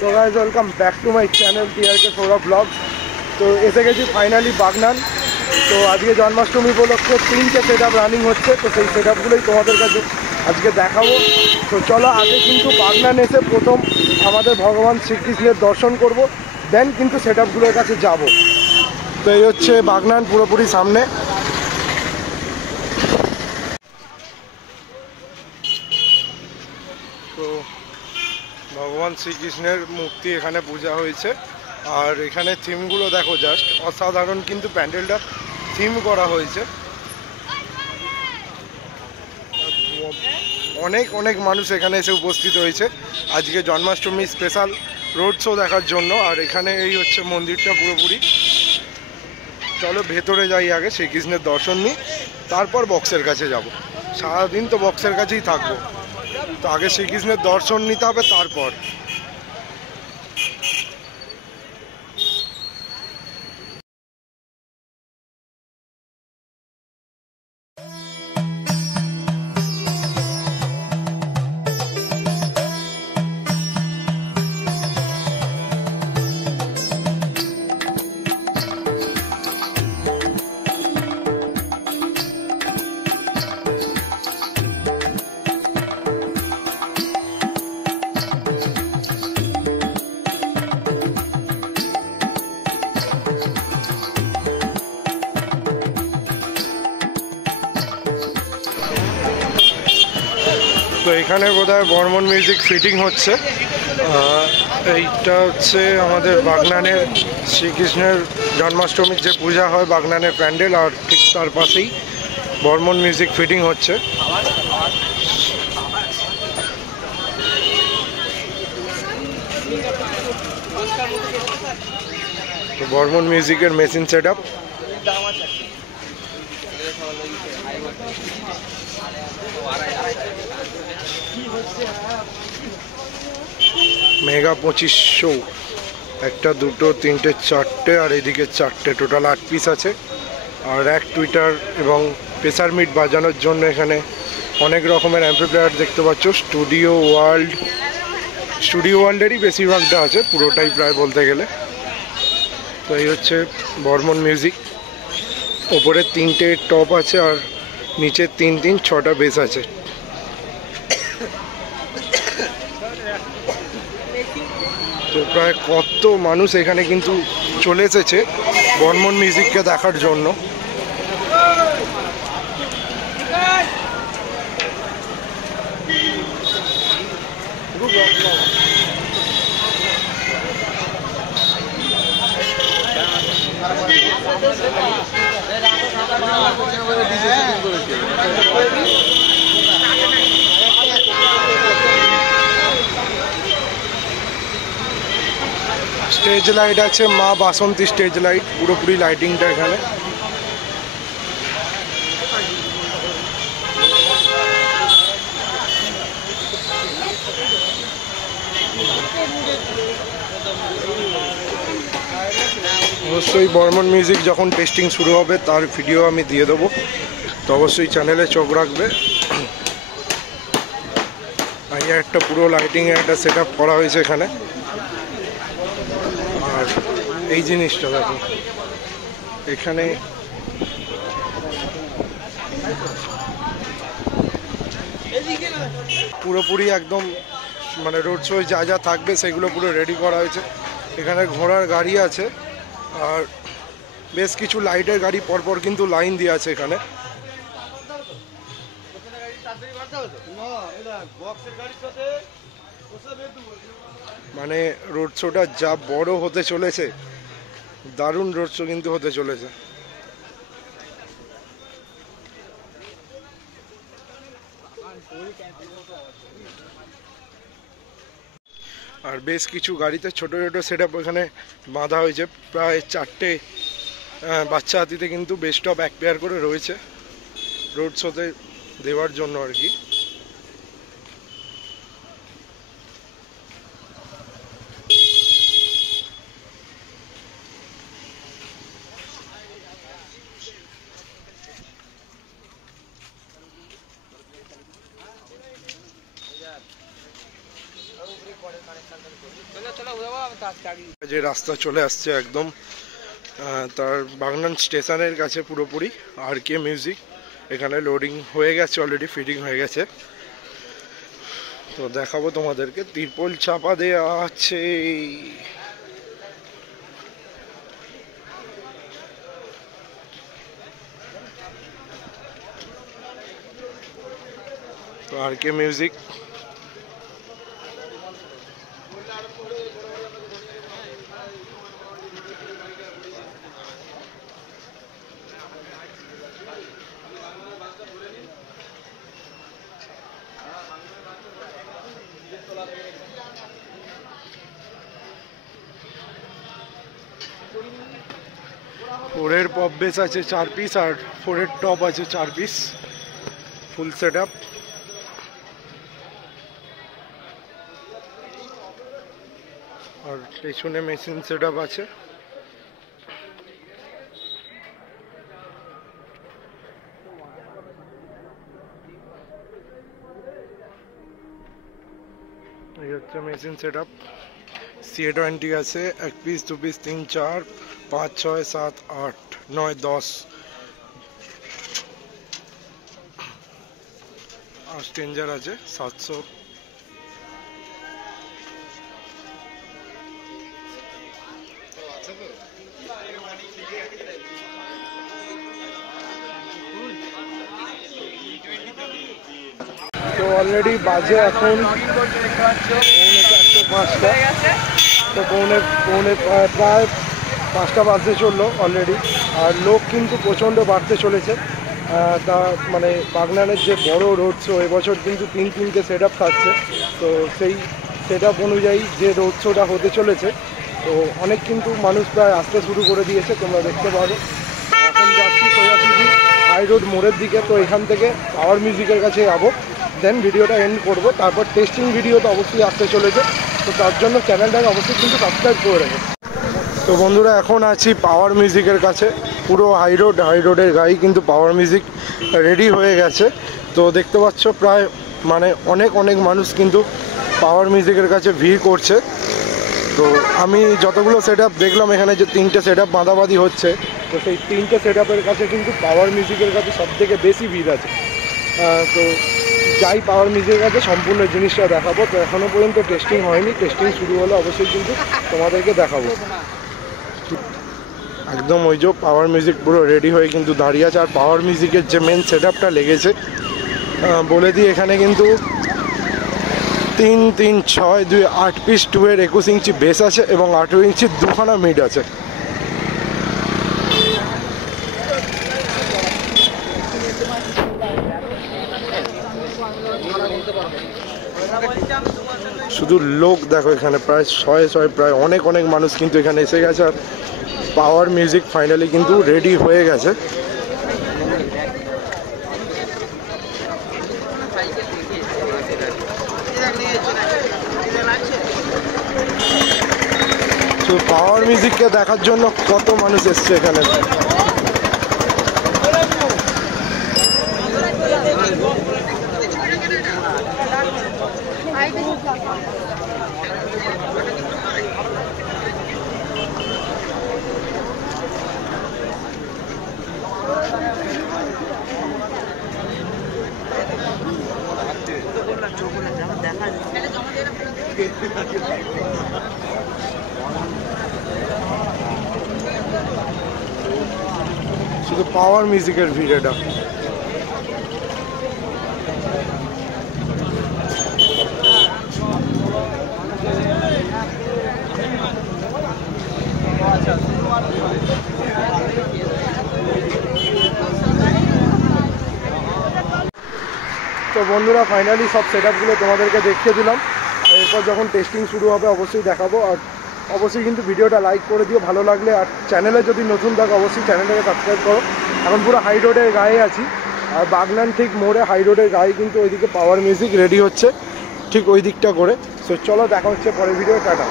তো guys welcome back to my channel TRK Sourav vlogs. তো এসে গেছি ফাইনালি বাগনান। তো আজকে জন্মাষ্টমী উপলক্ষে 3টে সেট আপ রানিং হচ্ছে, তো সেই সেট আপগুলোই তোমাদের কাছে আজকে দেখাবো। তো চলো আগে কিন্তু বাগনান এসে প্রথম আমাদের ভগবান শ্রীকৃষ্ণের দর্শন করব, দেন কিন্তু সেট আপগুলোর কাছে যাব। তো এই হচ্ছে বাগনান পুরোপুরি সামনে। তো ভগবান শ্রীকৃষ্ণের মূর্তি এখানে পূজা হয়েছে, আর এখানে থিমগুলো দেখো, জাস্ট অসাধারণ কিন্তু প্যান্ডেলটা থিম করা হয়েছে। অনেক অনেক মানুষ এখানে এসে উপস্থিত হয়েছে আজকে জন্মাষ্টমী স্পেশাল রোড শো দেখার জন্য। আর এখানে এই হচ্ছে মন্দিরটা পুরোপুরি। চলো ভেতরে যাই, আগে শ্রীকৃষ্ণের দর্শন নিই, তারপর বক্সের কাছে যাব। সারাদিন তো বক্সের কাছেই থাকবো, তো আগে শ্রীকৃষ্ণের দর্শন নিতে হবে তারপর। তো এখানে বোধহয় বর্মন মিউজিক ফিটিং হচ্ছে। এইটা হচ্ছে আমাদের বাগনানের শ্রীকৃষ্ণের জন্মাষ্টমীর যে পূজা হয় বাগনানের প্যান্ডেল, আর ঠিক তার পাশেই বর্মন মিউজিক ফিটিং হচ্ছে। তো বর্মন মিউজিকের মেশিন সেট আপ। মেগা 2500, একটা দুটো তিনটে চারটে, আর এদিকে চারটে, টোটাল 8 পিস আছে। আর এক টুইটার এবং প্রেসার মিট বাজানোর জন্য এখানে অনেক রকমের অ্যাম্পলিফায়ার দেখতে পাচ্ছ। স্টুডিও ওয়ার্ল্ডেরই বেশিরভাগটা আছে, পুরোটাই প্রায় বলতে গেলে। তো এই হচ্ছে বর্মন মিউজিক। ওপরে 3টে টপ আছে, আর নিচে 6টা বেস আছে। তো প্রায় কত মানুষ এখানে কিন্তু চলে এসেছে বর্মন মিউজিককে দেখার জন্য। স্টেজ লাইট আছে, মা বাসন্তী স্টেজ লাইট, পুরোপুরি লাইটিংটা এখানে। অবশ্যই বর্মন মিউজিক যখন টেস্টিং শুরু হবে তার ভিডিও আমি দিয়ে দেবো, তো অবশ্যই চ্যানেলে চোখ রাখবে। আগে একটা পুরো লাইটিংয়ে একটা সেট আপ করা হয়েছে এখানে। আর এই জিনিসটা দেখো, এখানে পুরোপুরি একদম মানে রোড শোয় যা যা থাকবে সেগুলো পুরো রেডি করা হয়েছে। এখানে ঘোড়ার গাড়ি আছে, আর বেশ কিছু লাইটের গাড়ি পরপর কিন্তু লাইন দিয়ে আছে এখানে। মানে রোড শোটা যা বড় হতে চলেছে, দারুণ রোড শো কিন্তু হতে চলেছে। আর বেশ কিছু গাড়িতে ছোট ছোট সেট আপ এখানে বাঁধা হয়েছে। প্রায় 4টে বাচ্চা হাতিতে কিন্তু বেস্ট অফ 1 পেয়ার করে রয়েছে রোড শোতে দেওয়ার জন্য আর কি। যে রাস্তা চলে আসছে একদম তার বাগনান স্টেশনের কাছে পুরোপুরি আর কে মিউজিক। এখানে লোডিং হয়ে গেছে, অলরেডি ফিটিং হয়ে গেছে। তো দেখাবো তোমাদেরকে, তিরপল চাপা দেওয়া আছে। তো আর কে মিউজিক ফোরের পপ বেস আছে 4 পিস আর ফোরের টপ আছে 4 পিস, ফুল সেট আপ। আর পেছনে মেশিন সেট আপ আছে। এই হচ্ছে মেশিন সেট আপ। CA20 আছে 1 পিস 2 পিস 3 4 5 6 7 8 9 10 আর স্টেঞ্জার আছে 700। তো অলরেডি বাজে এখন 4:05। তো পৌনে প্রায় 5টা বাজতে চললো অলরেডি। আর লোক কিন্তু প্রচণ্ড বাড়তে চলেছে। তা মানে বাগনানের যে বড় রোড শো এবছর কিন্তু 3 সেট আপ থাকছে। তো সেই সেট আপ অনুযায়ী যে রোড শোটা হতে চলেছে, তো অনেক কিন্তু মানুষ প্রায় আসতে শুরু করে দিয়েছে, তোমরা দেখতে পাবে। এখন যাচ্ছি সোজাসুজি হাই রোড মোড়ের দিকে। তো এখান থেকে পাওয়ার মিউজিকের কাছে যাবো, দেন ভিডিওটা এন্ড করব। তারপর টেস্টিং ভিডিও তো অবশ্যই আসতে চলেছে, তো তার জন্য চ্যানেলটাকে অবশ্যই কিন্তু সাবস্ক্রাইব করে রাখবে। তো বন্ধুরা এখন আছি পাওয়ার মিউজিকের কাছে, পুরো হাই রোডের গাড়ি কিন্তু পাওয়ার মিউজিক রেডি হয়ে গেছে। তো দেখতে পাচ্ছ প্রায় মানে অনেক মানুষ কিন্তু পাওয়ার মিউজিকের কাছে ভিড় করছে। তো আমি যতগুলো সেট আপ দেখলাম, এখানে যে 3টে সেট আপ বাঁধাবাঁধি হচ্ছে, তো সেই 3টে সেট আপের কাছে কিন্তু পাওয়ার মিউজিকের কাছে সবথেকে বেশি ভিড় আছে। তো যাই পাওয়ার মিউজিকের কাছে সম্পূর্ণ জিনিসটা দেখাবো। তো এখনও পর্যন্ত টেস্টিং হয়নি, টেস্টিং শুরু হলে অবশ্যই কিন্তু তোমাদেরকে দেখাবো। একদম ওই যে পাওয়ার মিউজিক পুরো রেডি হয়ে কিন্তু দাঁড়িয়ে আছে। আর পাওয়ার মিউজিকের যে মেন সেট আপটা লেগেছে বলে দিই, এখানে কিন্তু 3 3 6 2 8 পিস 2 এর 21 ইঞ্চি বেস আছে এবং 18 ইঞ্চি দুখানা মিড আছে। শুধু লোক দেখো এখানে প্রায় শয়ে প্রায় অনেক মানুষ কিন্তু এখানে এসে গেছে। আর পাওয়ার মিউজিক ফাইনালি কিন্তু রেডি হয়ে গেছে। তো পাওয়ার মিউজিককে দেখার জন্য কত মানুষ এসছে এখানে। শুধু পাওয়ার মিউজিকের ভিড় এটা। তো বন্ধুরা ফাইনালি সব সেট আপগুলো তোমাদেরকে দেখিয়ে দিলাম। এরপর যখন টেস্টিং শুরু হবে অবশ্যই দেখাবো। আর অবশ্যই কিন্তু ভিডিওটা লাইক করে দিও ভালো লাগলে। আর চ্যানেলে যদি নতুন থাকো অবশ্যই চ্যানেলটাকে সাবস্ক্রাইব করো। এখন পুরো হাই রোডের গায়ে আছি, আর বাগনান ঠিক মোড়ে হাই রোডের গায়ে কিন্তু ওইদিকে পাওয়ার মিউজিক রেডি হচ্ছে, ঠিক ওই দিকটা করে। সো চলো দেখা হচ্ছে পরের ভিডিও, টাটা।